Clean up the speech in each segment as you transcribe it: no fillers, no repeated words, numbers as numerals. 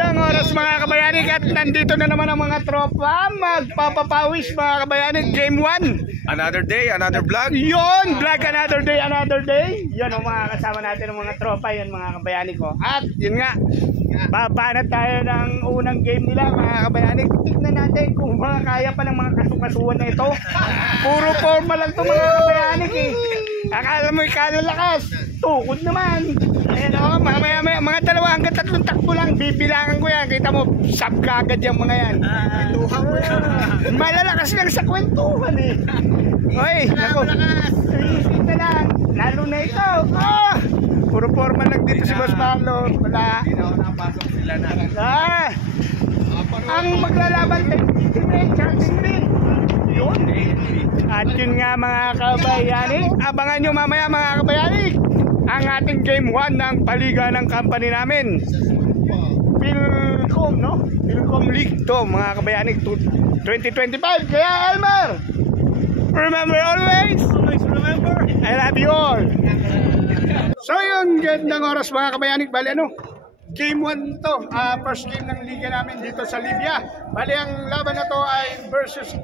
Magandang oras mga kabayanig at nandito na naman ang mga tropa magpapapawis mga kabayanig. Game 1. Another day, another vlog. Yun, vlog another day, another day. Yan o mga kasama natin ng mga tropa, yan mga kabayanig ko. At yun nga, babanat tayo ng unang game nila mga kabayanig. Tignan natin kung mga kaya pa ng mga kasukasuan na ito. Puro forma lang ito mga kabayanig eh. Akala mo ikalalakas, tukod naman. Ayan o, mga dalawa hanggang tatlong takbo lang, bibilangan ko yan. Kita mo, sab kagad yung mga yan. Kwentuhan mo yan. Malalakas lang sa kwentuhan eh. Oy, naku, isip na lang, lalo na ito. Puro forma lang dito si Boss Marlo. Wala. Hindi na ako nakapasok sila na. Ang maglalaban kay Charles Green. Yun. At yun nga mga kabayani, abangan nyo mamaya mga kabayani ang ating game 1 ng paliga ng company namin. Philcom, no? Philcom League to mga kabayani 2025. Kaya Elmer, remember always. Always remember. I love you all. So yun, gandang oras mga kabayani. Bali ano? Game 1 to. First game ng liga namin dito sa Libya. Bali ang laban na to ay versus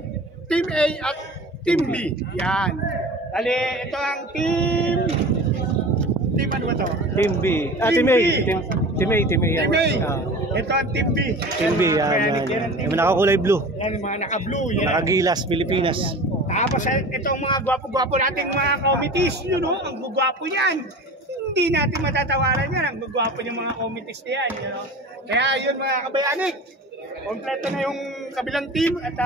Team A at Team B. Yan. Bali ito ang Team ano ba to? Team B. Team A. Team A. Team A. Ito ang Team B. Team B. Yan. Yung nakakulay blue. Yan yung mga naka-blue. Nakagilas, Pilipinas. Tapos itong mga gwapo-gwapo nating mga committees, yun o, ang gwapo yan. Hindi natin matatawaran yan, ang gwapo yung mga committees yan. You know? Kaya yun mga kabayanig, kompleto na yung kabilang team at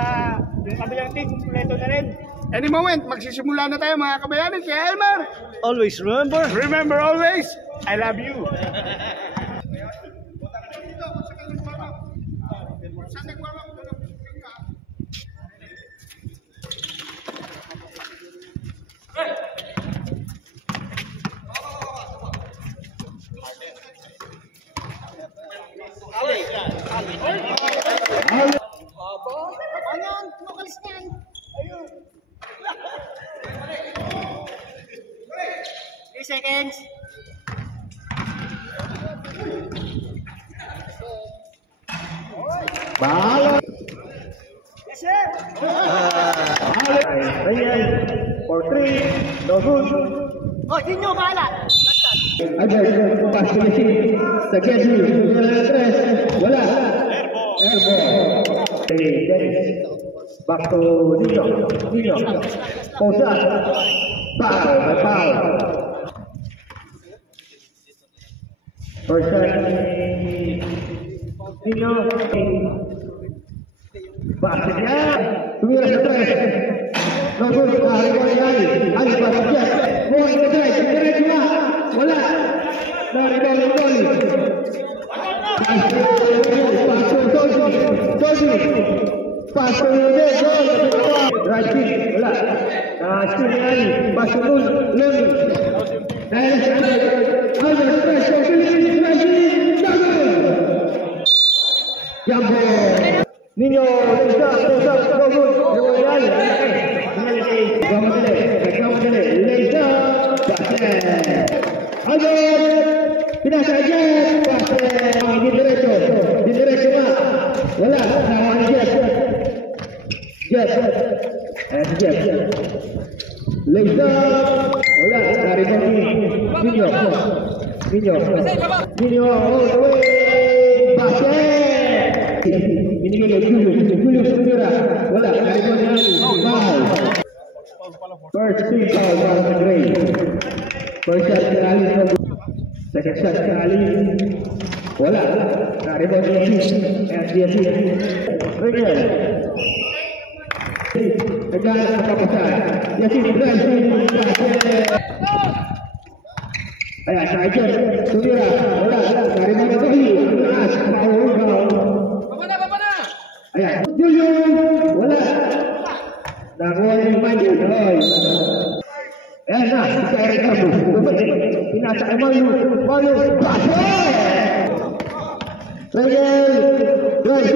yung kabilang team, kompleto na rin. Any moment, magsisimula na tayo mga kabayanig. Kaya Elmer, always remember. Remember always, I love you. Ayan, tumakas niyan. Ayun. 3 seconds. Bahala. Yes, sir. Ayan. For 3, no good. Oh, di nyo, bahala. Ayan, pastilisi. Sakedi, wala. Airball. Back to Nino. Posa. Foul. First time. Nino. Pase niya. Tumira sa tres. No good. Ali Parias. Buwan sa tres. Diretso na. Wala. Nari-ball. Paso ulit, right kick, wala. Still Ali, paso ulit, dahil sa Albert Preso, Philippines, Jambo, Nino, Tosa, Royal, Gamadele, Leisa, Basel, Albert, Pinasajet, Basel, di diretso na, wala, nawan Jeff, Leisa, wala, naribang Nino, all the way, Basel, binigay Julio Sumira, wala, naribang foul, first team foul, para Gray, first shot kay Ali, second shot kay Ali, wala, naribang FDFC, Regal, Negara Kapasan, Yasin Ibrahim, ayan, Sajer, Sumira, wala, dari mana Tohi, Anas, Papa na, ayan, Julio, wala, nakuha yung panjang, ayan na, si Eric Abu, pinasa kay Malu, Basel, Regel, Good,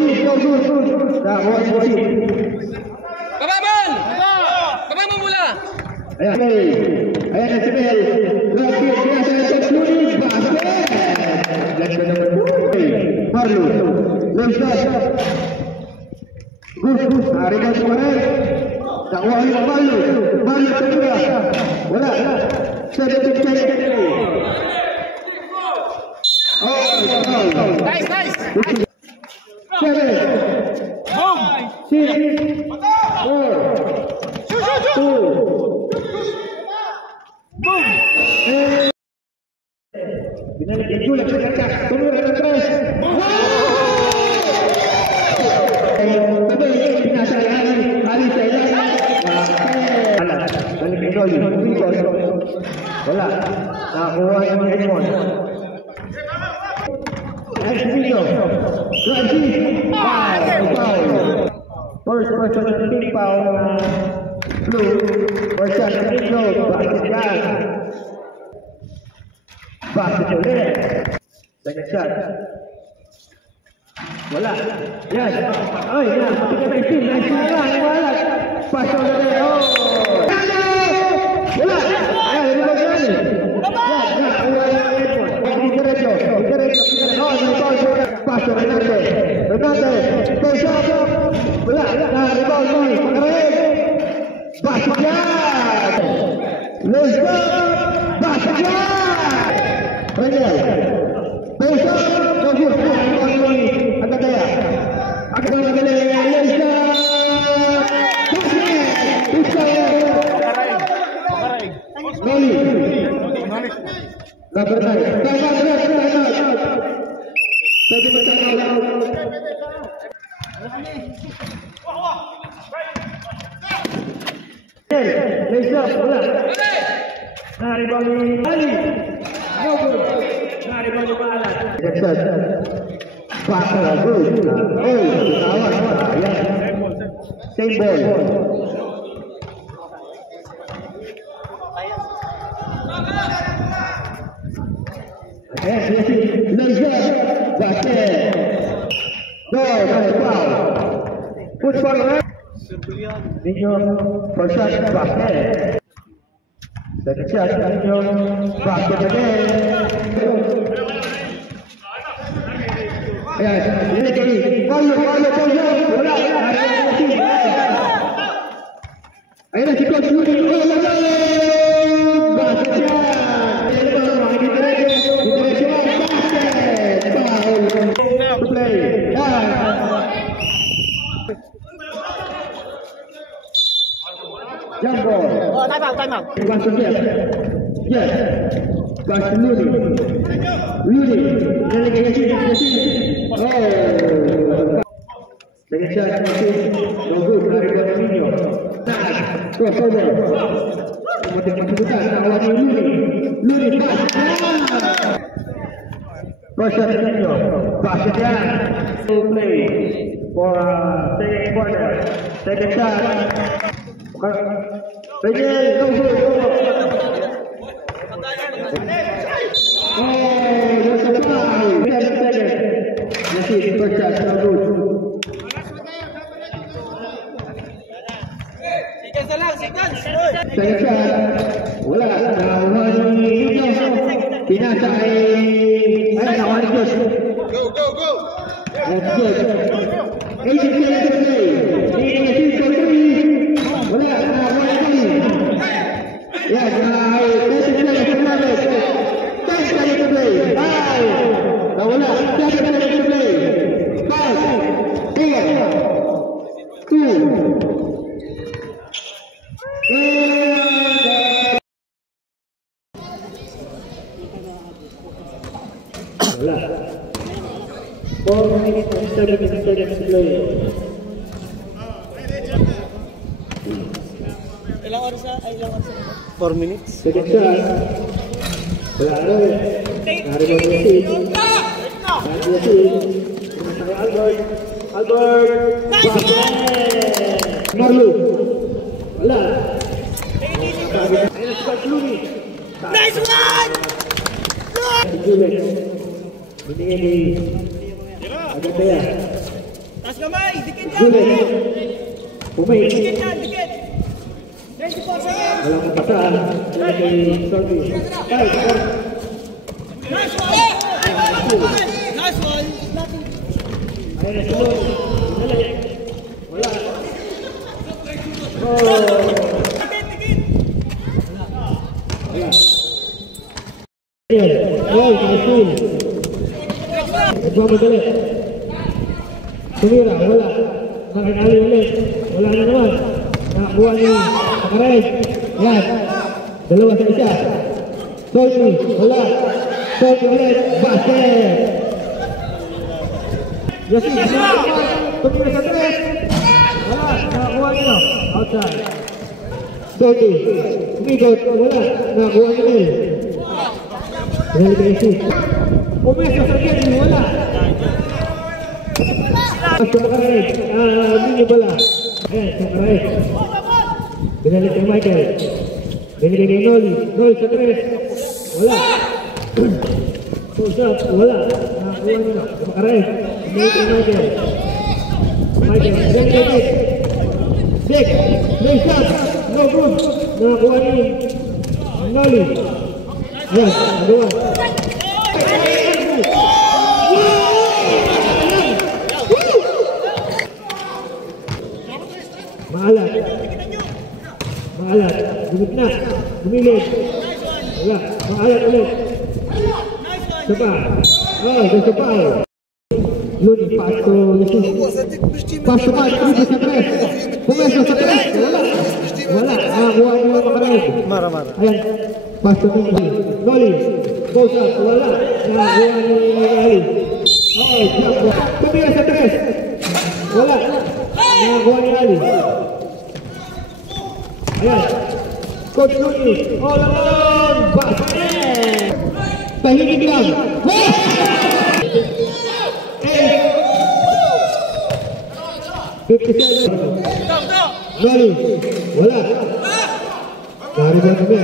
nakuha yung panjang, Babang mo mula! Ayan na si Mel. Lagi, pinasa na sa Tuning. Basket! Ganda naman. Marlo. Lensas. Gus. Rebound kemarin. Dakwah oleh Marlo. Marlo kedua. Bola. 17 play. Oh, Nice, nice. 7. Boom. 6. 4. 2. Boom. Binalik Julian sa kacak. Tumira ng tres. Tabi, pinasa ay Ali sa ilan. Wala. Balik kay Dolly. Wala. Nakakuha yung Edmond. Espino. Grazi. Foul. First person to team foul. Blue. First shot to team goal. Basket yan. Basket ulit. Second shot. Wala. Yan. Ay, yan. Pati ka tayo team. Nice shot lang. Wala. Pass ulit. Oh. Wala. Ayan, hindi ba yan? Yan. Yan. Diretso. Oh, rebound. Pass Renate. Stay shot. Wala. Rebound mo. Pagkarin. Basket yan. Let's go. Basket yan. Rangel. Stay shot. Bagus. Agak daya. Agak daya. Let's go. Noli. Number 9. Tadi macam Lesa, bola. Nari bali Ali. Nobur. Nari bali bola. Dekat. Pasal good. Oh, awak. Ya. Same ball. Lesa. Basket. No, foul. Put for right. Ninyo, first shot, basket. Second shot, Ninyo, basket again. Ayan, ini kali. Follow. Bola. Ayan, si Coach Rudy. Basket shot. Basket. Foul. Play. Jump ball. Oh, time out. Once again. Yes. Back to Looney. Delegation. Oh. Second shot. No good. Dari Bonamino. Crossover. Kemudian kesulitan. Awalnya Looney pass. First shot Bonamino. Pass again. Play for second quarter. Second shot. Rangel, go. Oh, there's a foul. 7 seconds. Masih first shot, no good. Second shot. Wala. Nawan Ninyo. Pinasa ay nawan Diyos. Go. That's good. 18 seconds to play. Ninyo for 3. Wala. Yes, this is play for Marvel. 10 seconds to play. 5. Wala. 7 seconds to play. 5. 4. 2. Wala. 4 minutes and 7 seconds to play. Ilang oras na? 4 minutes. Second shot. Wala rin. Narinig mo Albert. Basket! Marlo. Wala. Ayun si Coach Looney. Nice one! Julian. Binigyan ni agad kaya. Taas kamay! Dikit yan! Julian. Pumay. Dikit yan! Dikit! 24 seconds! Walang kapasaan. Wala kay Sorby. Nice one! Nice one! Nothing. Ayun na, sunod. Dali. Wala. Oh. Ayan, kasul. Nagmamadali. Tumira, wala. Makakali ulit. Wala na naman. Nakakuha niya. Pakares. Ayan. Dalawa sa isa. Solti, wala. Solti ulit. Basket. Yasi, tumira sa tres. Wala. Nakakuha niya. Outside. Solti. Umikot. Wala. Nakakuha niya. Dali ka isi. Umesa sa gate. Wala. Sa Makaray. Mino pala. Ayan, sa Makaray. Binalik kay Michael. Binalik kay Noli. Noli sa tres. Wala. Push up. Wala. Nakakuha nyo. Sa Makaray. Binalik kay Michael. Michael. Binalik kay Dick. Dick. Nice up. No good. Nakakuha nyo. Noli. Ayan. Nagawa. Maalat. Maalat. Gumit na. Gumilid. Wala. Maalat ulit. Sapa. Oh, there's a foul. Luni, pass to Yusuf. Pass to Pat. Tribus sa tres. Pumeso sa tres. Wala. Wala. Nakakuha niyo ang Makaray. Mara. Ayan. Pass to Mindy. Noli. Post up. Wala. Nakakuha niyo ang Makaray. Oh, jump. Tumira sa tres. Wala. Nakakuha ni Ali. Ayan. Coach Luis. All alone. Basket. Pahinig lang. 57. Noli. Wala. Dari ba kami?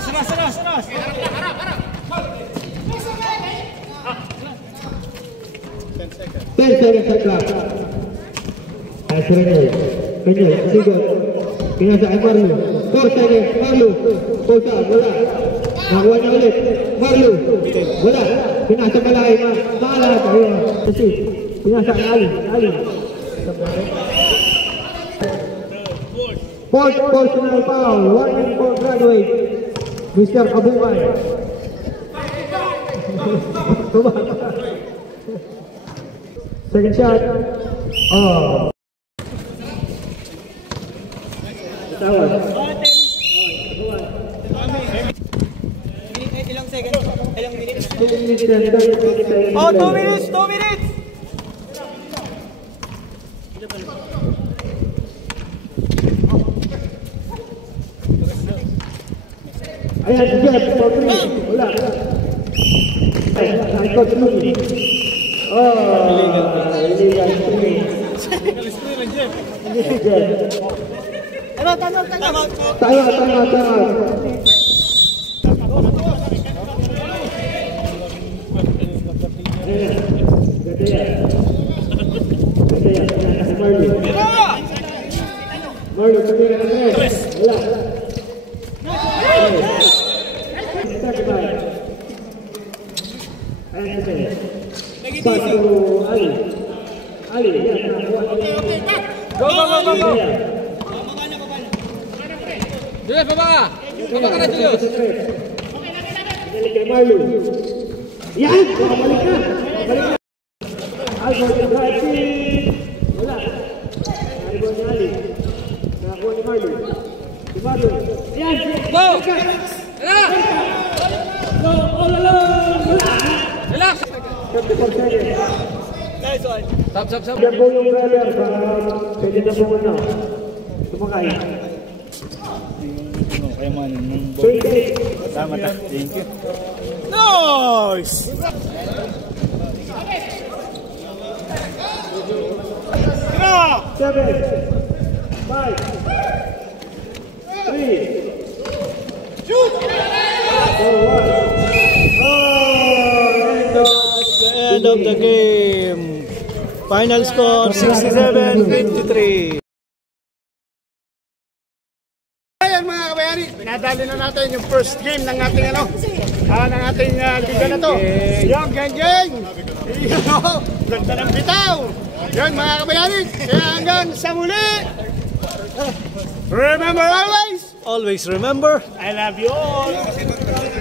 Seras. 10 seconds sa clock. Ay, si Renel. Renel, sigot. Pinasa kay Marlo. 4 seconds. Marlo. Post up. Wala. Nakuha niya ulit. Marlo. Wala. Pinasa malaki. Maalat. Ayun. Kasi. Pinasa kay Ali. Ali. Fourth personal foul. Warning for graduate. Mr. Abungay. Second shot. Oh. Tawag. Ilang seconds? Ilang minutes? 2 minutes and 30 seconds. Oh, 2 minutes! 2 minutes! Ayan, Jeff, for 3. Wala. Ay, Coach Luis. Oh, illegal screen. Jeff. Ano, tama. Tama. Gaya. Marlo, tumira na tres. Wala. Ayan, pass to Ali. Ali, yan. Go! Julius, baba ka na, Julius. Balik kay Marlo. Yan! Balik na! Algo ni Bradley. Wala. Algo ni Ali. Nakakuha ni Marlo. Si Marlo. Yan! Go! Go! All alone! Wala! Relax! 54 seconds. Nice one. Stop. Yan po yung brother. Pwede na po na. Tumakay. Kaya man, nung tama ta. Thank you. Nice! 7, 5, 3, shoot! 4, 1. End of the game. Final score 67-53. Ayan mga kabayani, nadali na natin yung first game ng ating ng ating liga na to. Yung geng-geng. Ganda ng bitaw. Yun mga kabayani, kaya hanggang sa muli. Remember always. Always remember. I love you all.